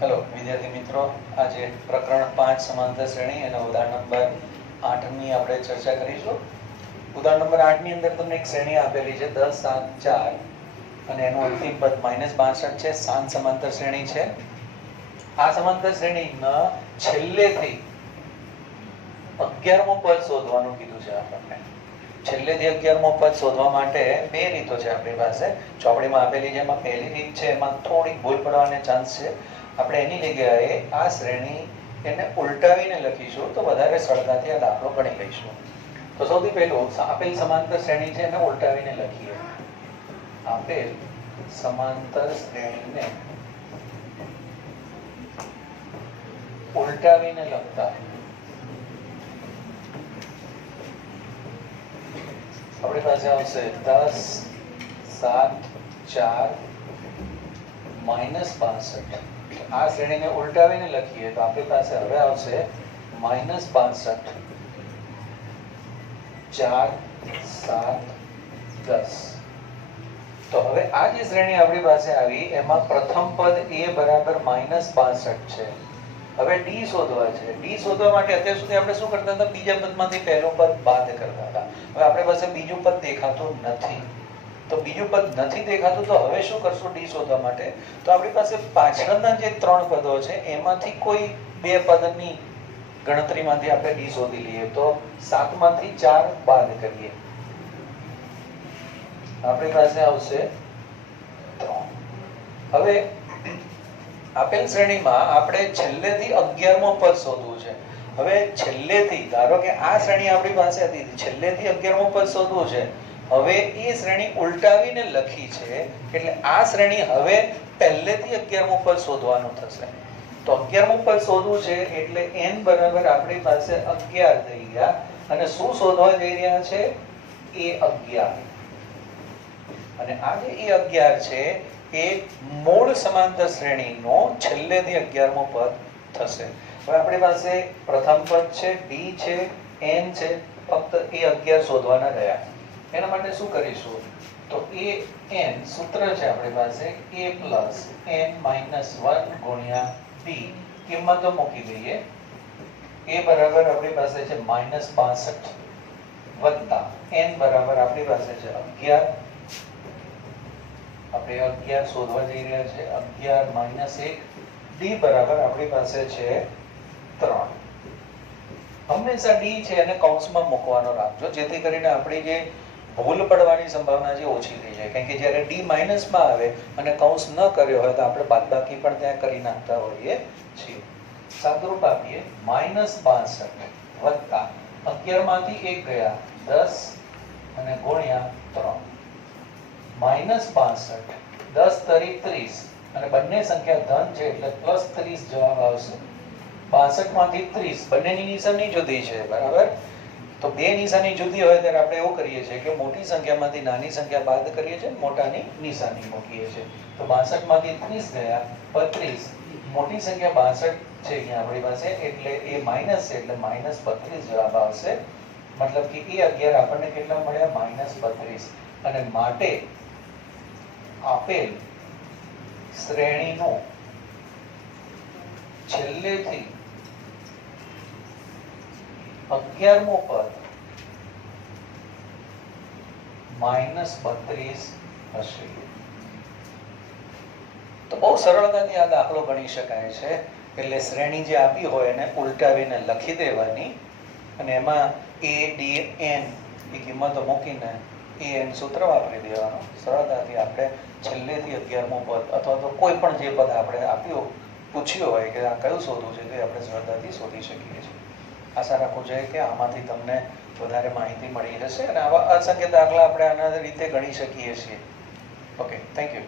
Hello વિદ્યાર્થી મિત્રો, આજે પ્રકરણ 5 સમાંતર શ્રેણી અને ઉદાહરણ નંબર 8 ની આપણે ચર્ચા કરીશું. ઉદાહરણ નંબર 8 ની અંદર તમને એક શ્રેણી આપેલી છે 10, 7, 4 અને એનું અંતિમ પદ -62 છે. શાંત સમાંતર શ્રેણી છે. આ સમાંતર શ્રેણીના છેલ્લેથી 11મો પદ શોધવાનું કીધું છે આપણને. છેલ્લેથી 11મો પદ શોધવા માટે બે રીતો છે આપણી પાસે. ચોપડીમાં આપેલી છે એમાં પહેલી રીત છે, એમાં થોડીક ભૂલ પડવાને ચાન્સ છે. આપણે એની જગ્યાએ આ શ્રેણી એને ઉલટાવીને લખીશું તો વધારે સરળતાથી આ દાખલો ગણી લઈશું. તો સૌથી પહેલું આપેલ સમાંતર શ્રેણી છે એને ઉલટાવીને લખીએ. આપેલ સમાંતર શ્રેણીને ઉલટાવીને લખતા આપણી પાસે આવશે 10, 7, 4 -62. આ શ્રેણીને ઉલટાવીને લખીએ તો આપણી પાસે હવે આવશે -62, 4, 7, 10. તો હવે આ જે શ્રેણી આપણી પાસે આવી એમાં પ્રથમ પદ a બરાબર -62 છે. હવે d શોધવા છે. d શોધવા માટે અત્યાર સુધી આપણે શું કરતા હતા? બીજા પદમાંથી પહેલું પદ બાદ કરતા હતા. હવે આપણી પાસે બીજું પદ દેખાતું નથી. તો બીજું પદ નથી દેખાતું તો હવે શું કરશું d શોધવા માટે? તો આપણી પાસે પાછળના જે 3 પદો છે એમાંથી કોઈ બે પદની ગણતરીમાંથી આપણે d શોધી લઈએ. તો 7 માંથી 4 બાદ કરીએ. આપણી પાસે આવશે 3. હવે આપેલ શ્રેણીમાં આપણે છેલ્લેથી 11મો પદ શોધવું છે. હવે છેલ્લેથી, ધારો કે આ શ્રેણી આપણી પાસે હતી, છેલ્લેથી 11મો પદ શોધવું છે. હવે એ શ્રેણી ઉલટાવીને લખી છે એટલે આ શ્રેણી હવે પહેલેથી 11મો પદ શોધવાનું થશે. તો 11મો પદ શોધવું છે એટલે n બરાબર આપણી પાસે 11 થઈ ગયા. અને શું શોધવા જઈ રહ્યા છે? a11. અને આ જે a11 છે એ મૂળ સમાંતર શ્રેણીનો છેલ્લેથી 11મો પદ થશે. હવે આપણી પાસે પ્રથમ પદ છે, d છે, n છે, ફક્ત a11 શોધવાના રહ્યા. એના માટે શું કરીશું? તો an સૂત્ર છે આપણી પાસે a+n-1 ગુણ્યા b. કિંમતો મૂકી દઈએ. a બરાબર આપણી પાસે છે -62 વત્તા n બરાબર આપણી પાસે છે 11. આપણે 11 શોધવા જઈ રહ્યા છે. 11 - 1. d બરાબર આપણી પાસે છે 3. હંમેશા d છે એને કૌંસમાં મૂકવાનો રાખજો, જેથી કરીને આપણી જે ભૂલ પડવાની સંભાવના છે ઓછી થઈ જાય. કારણ કે જ્યારે d માઇનસમાં આવે અને કૌંસ ન કર્યો હોય તો આપણે બાદબાકી પણ ત્યાં કરી નાખતા હોઈએ છીએ. સાદુરૂપ આપીએ -62 વત્તા 11 માંથી 1 ગયા 10 અને ગુણ્યા 3. -62 10 તરી 30 અને બંને સંખ્યા ધન છે એટલે +30 જવાબ આવશે. 62 માંથી 30 બંનેની નિશાની જુદી છે, બરાબર? તો બે નિશાની જુદી હોય ત્યારે આપણે એવું કરીએ છીએ કે મોટી સંખ્યામાંથી નાની સંખ્યા બાદ કરીએ છીએ, મોટાની નિશાની મૂકીએ છીએ. તો 62 માંથી 30 ગયા 32. મોટી સંખ્યા 62 છે અહીંયા આપણી પાસે એટલે એ માઈનસ છે એટલે -32 જવાબ આવશે. મતલબ કે a11 આપણને કેટલા મળ્યા? -32. અને માટે આપેલ શ્રેણીનું છેલ્લેથી 11મો પદ -32 હશે. તો બહુ સરળતાથી આ દાખલો ગણી શકાય છે. એટલે શ્રેણી જે આપી હોય એને ઉલટાવીને લખી દેવાની અને એમાં a, d, n એ કિંમતો મૂકીને an સૂત્ર વાપરી દેવાનું. સરળતાથી આપણે છેલ્લેથી 11મો પદ અથવા તો કોઈ પણ જે પદ આપણે આપ્યું પૂછ્યું હોય કે આ કયું શોધવું છે તે આપણે સરળતાથી શોધી શકીએ છીએ. આશા રાખું છે કે આમાંથી તમને વધારે માહિતી મળી હશે અને આવા અસંખ્ય દાખલા આપણે આના રીતે ગણી શકીએ છીએ. Okay, thank you.